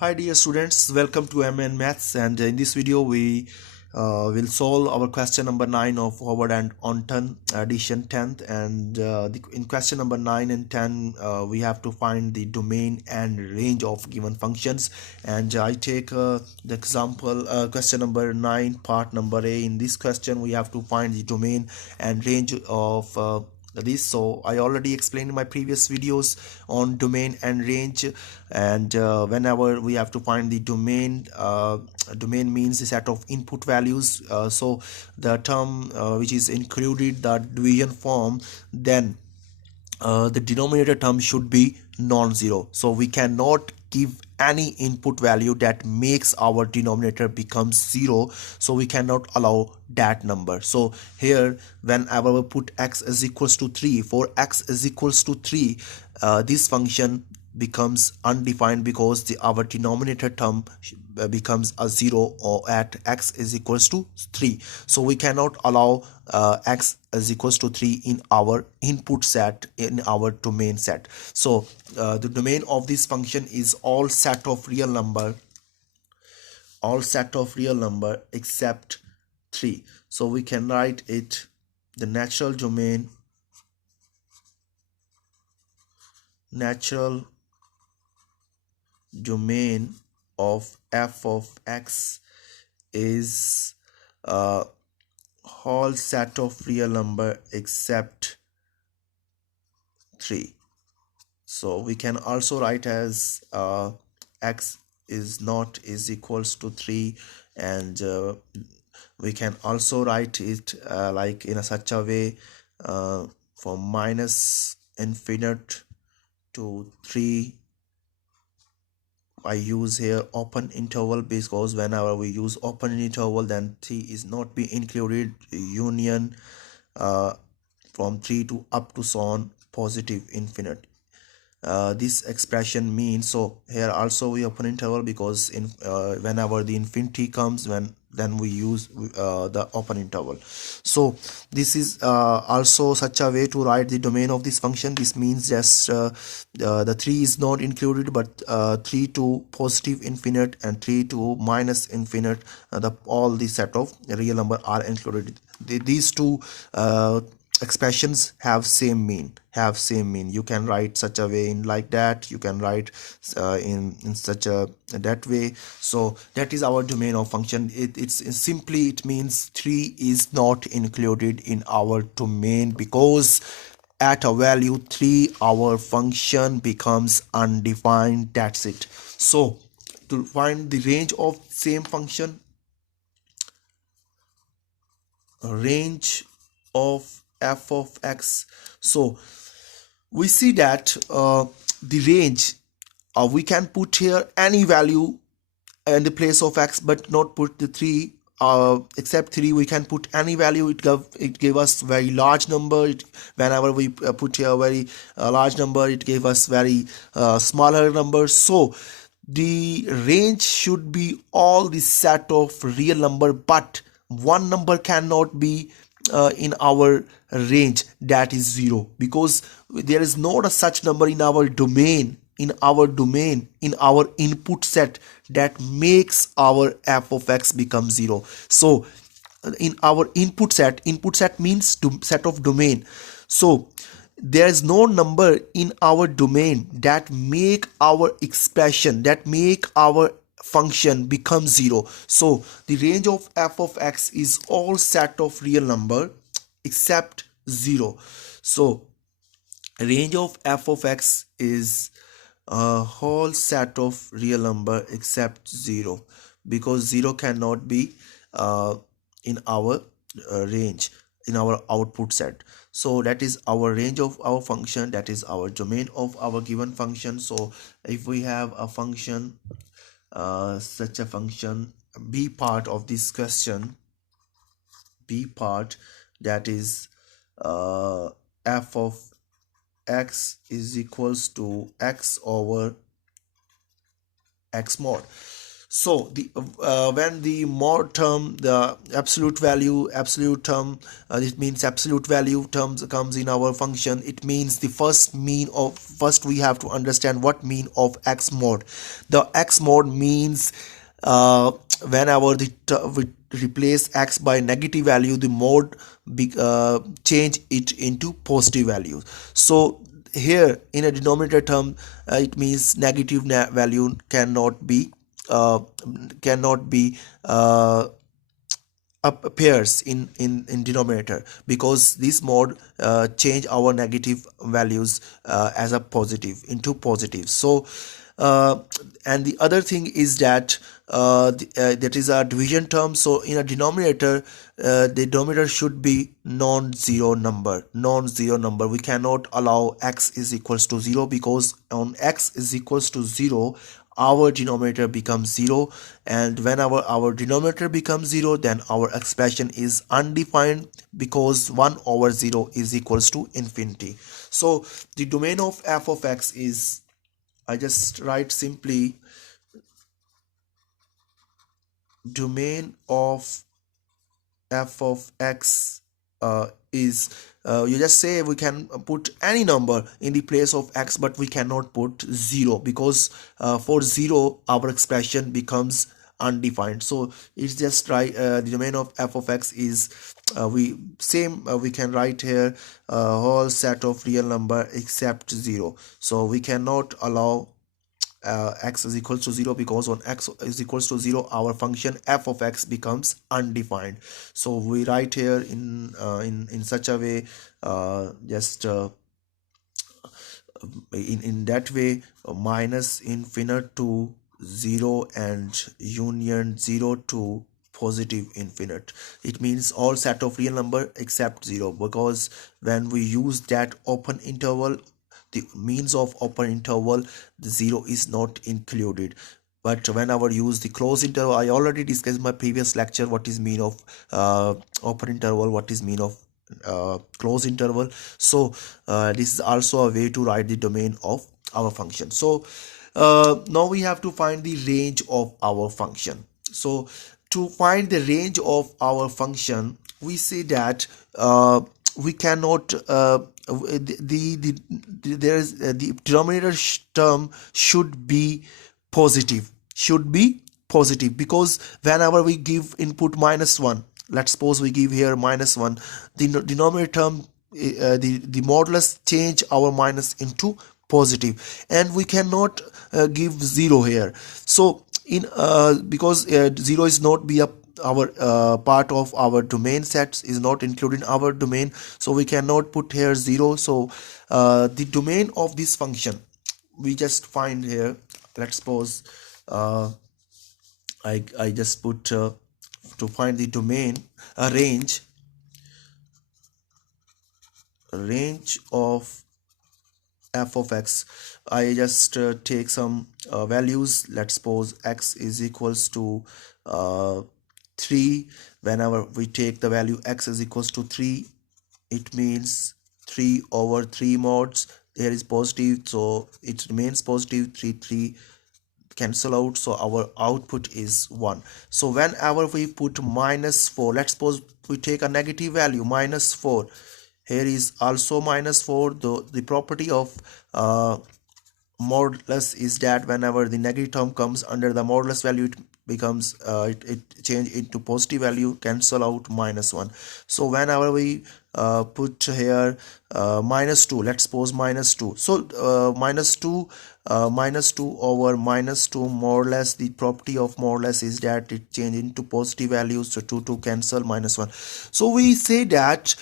Hi dear students, welcome to MN Maths, and in this video we will solve our question number 9 of Howard and Anton edition 10th, and in question number 9 and 10 we have to find the domain and range of given functions. And I take the example question number 9 part number A. In this question we have to find the domain and range of this. So I already explained in my previous videos on domain and range, and whenever we have to find the domain, domain means a set of input values, so the term which is included the division form, then the denominator term should be non-zero. So we cannot give any input value that makes our denominator become zero, so we cannot allow that number. So here whenever we put x is equals to 3, for x is equals to 3, this function becomes undefined because our denominator term becomes a 0 or at x is equals to 3. So we cannot allow x is equals to 3 in our input set, in our domain set. So the domain of this function is all set of real number except 3. So we can write it the natural domain of f of x is a whole set of real number except 3. So we can also write as x is not is equals to 3, and we can also write it like in a such a way, from minus infinite to 3. I use here open interval because whenever we use open interval, then 3 is not be included, union from 3 to up to so on positive infinite. This expression means, so here also we open interval because in whenever the infinity comes, then we use the open interval. So this is also such a way to write the domain of this function. This means just the 3 is not included, but 3 to positive infinite and 3 to minus infinite, all the set of real number are included. These two expressions have same mean. You can write such a way in like that, you can write in such a that way. So that is our domain of function. It's simply, it means 3 is not included in our domain because at a value 3 our function becomes undefined. That's it. So to find the range of same function, range of f of x, so we see that the range, we can put here any value in the place of x but not put the 3, except 3 we can put any value. It gave us very large number. Whenever we put here a very large number, it gave us very smaller number. So the range should be all the set of real number, but one number cannot be in our range, that is 0, because there is not a such number in our domain, in our input set, that makes our f of x become 0. So in our input set means set of domain, so there is no number in our domain that make our expression, that make our function become 0. So the range of f of x is all set of real number except 0. So range of f of x is a whole set of real number except 0, because 0 cannot be in our range, in our output set. So that is our range of our function, that is our domain of our given function. So if we have a function, such a function, b part of this question, b part, that is f of x is equals to x over x mod. So the when the mod term, the absolute term, it means absolute value terms comes in our function. It means the first we have to understand what mean of x mod. The x mod means whenever we replace x by negative value, the mod change it into positive value. So here in a denominator term, it means negative value uh, cannot be appears in denominator, because this mod change our negative values as a positive into positive. So uh, and the other thing is that that is a division term. So in a denominator, the denominator should be non-zero number. We cannot allow x is equals to 0, because on x is equals to 0 our denominator becomes 0, and whenever our denominator becomes 0, then our expression is undefined, because 1 over 0 is equals to infinity. So the domain of f of x is, I just write simply, domain of f of x is, you just say we can put any number in the place of x, but we cannot put 0, because for 0 our expression becomes undefined. So it's just right, the domain of f of x is, we can write here whole set of real number except 0. So we cannot allow x is equals to 0, because on x is equals to 0 our function f of x becomes undefined. So we write here in such a way, just in that way, minus infinite to 0 and union 0 to positive infinite. It means all set of real number except 0, because when we use that open interval, the means of open interval, the 0 is not included. But whenever use the closed interval, I already discussed in my previous lecture what is mean of open interval, what is mean of closed interval. So this is also a way to write the domain of our function. So now we have to find the range of our function. So to find the range of our function, we say that we cannot there is the denominator term should be positive, because whenever we give input -1, let's suppose we give here -1, the denominator term, the modulus change our minus into positive, and we cannot give 0 here. So in because 0 is not be a our part of our domain sets, is not included in our domain, so we cannot put here 0. So the domain of this function we just find here. Let's suppose I just put to find the domain, a range of f of x. I just take some values. Let's suppose x is equals to 3. Whenever we take the value x is equals to 3, it means 3 over 3 mods. There is positive, so it remains positive. 3 cancel out, so our output is 1. So whenever we put -4, let's suppose we take a negative value -4. Here is also -4. The property of modulus is that whenever the negative term comes under the modulus value, it becomes it change into positive value, cancel out -1. So whenever we put here -2, let's suppose -2. So -2 over -2, more or less the property of modulus is that it change into positive values, so 2 cancel, -1. So we say that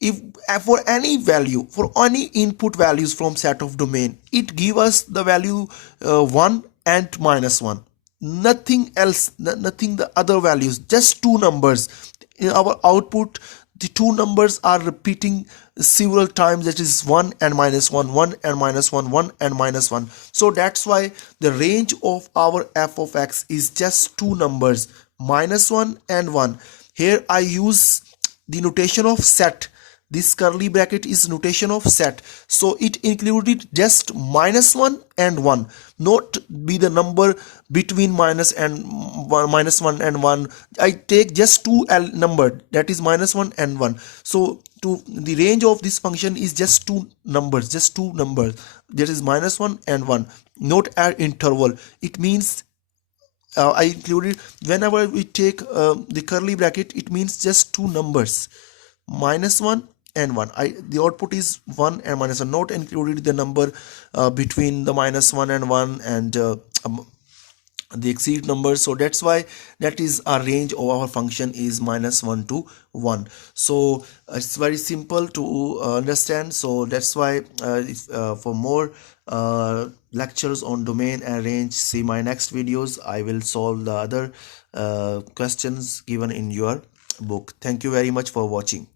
if for any value, for any input values from set of domain, it give us the value 1 and -1, nothing else, nothing the other values, just two numbers. In our output, the two numbers are repeating several times, that is 1 and -1, 1 and -1, 1 and -1. So that's why the range of our f of x is just two numbers, -1 and 1. Here I use the notation of set, this curly bracket is notation of set, so it included just -1 and 1, not be the number between -1 and 1. I take just two number, that is -1 and 1. So to the range of this function is just two numbers, that is -1 and 1, not an interval. It means I included, whenever we take the curly bracket, it means just two numbers, -1 and 1. The output is 1 and -1, not included the number between the -1 and 1 and the exceed number. So that's why that is our range of our function is -1 to 1. So it's very simple to understand. So that's why for more lectures on domain and range, see my next videos. I will solve the other questions given in your book. Thank you very much for watching.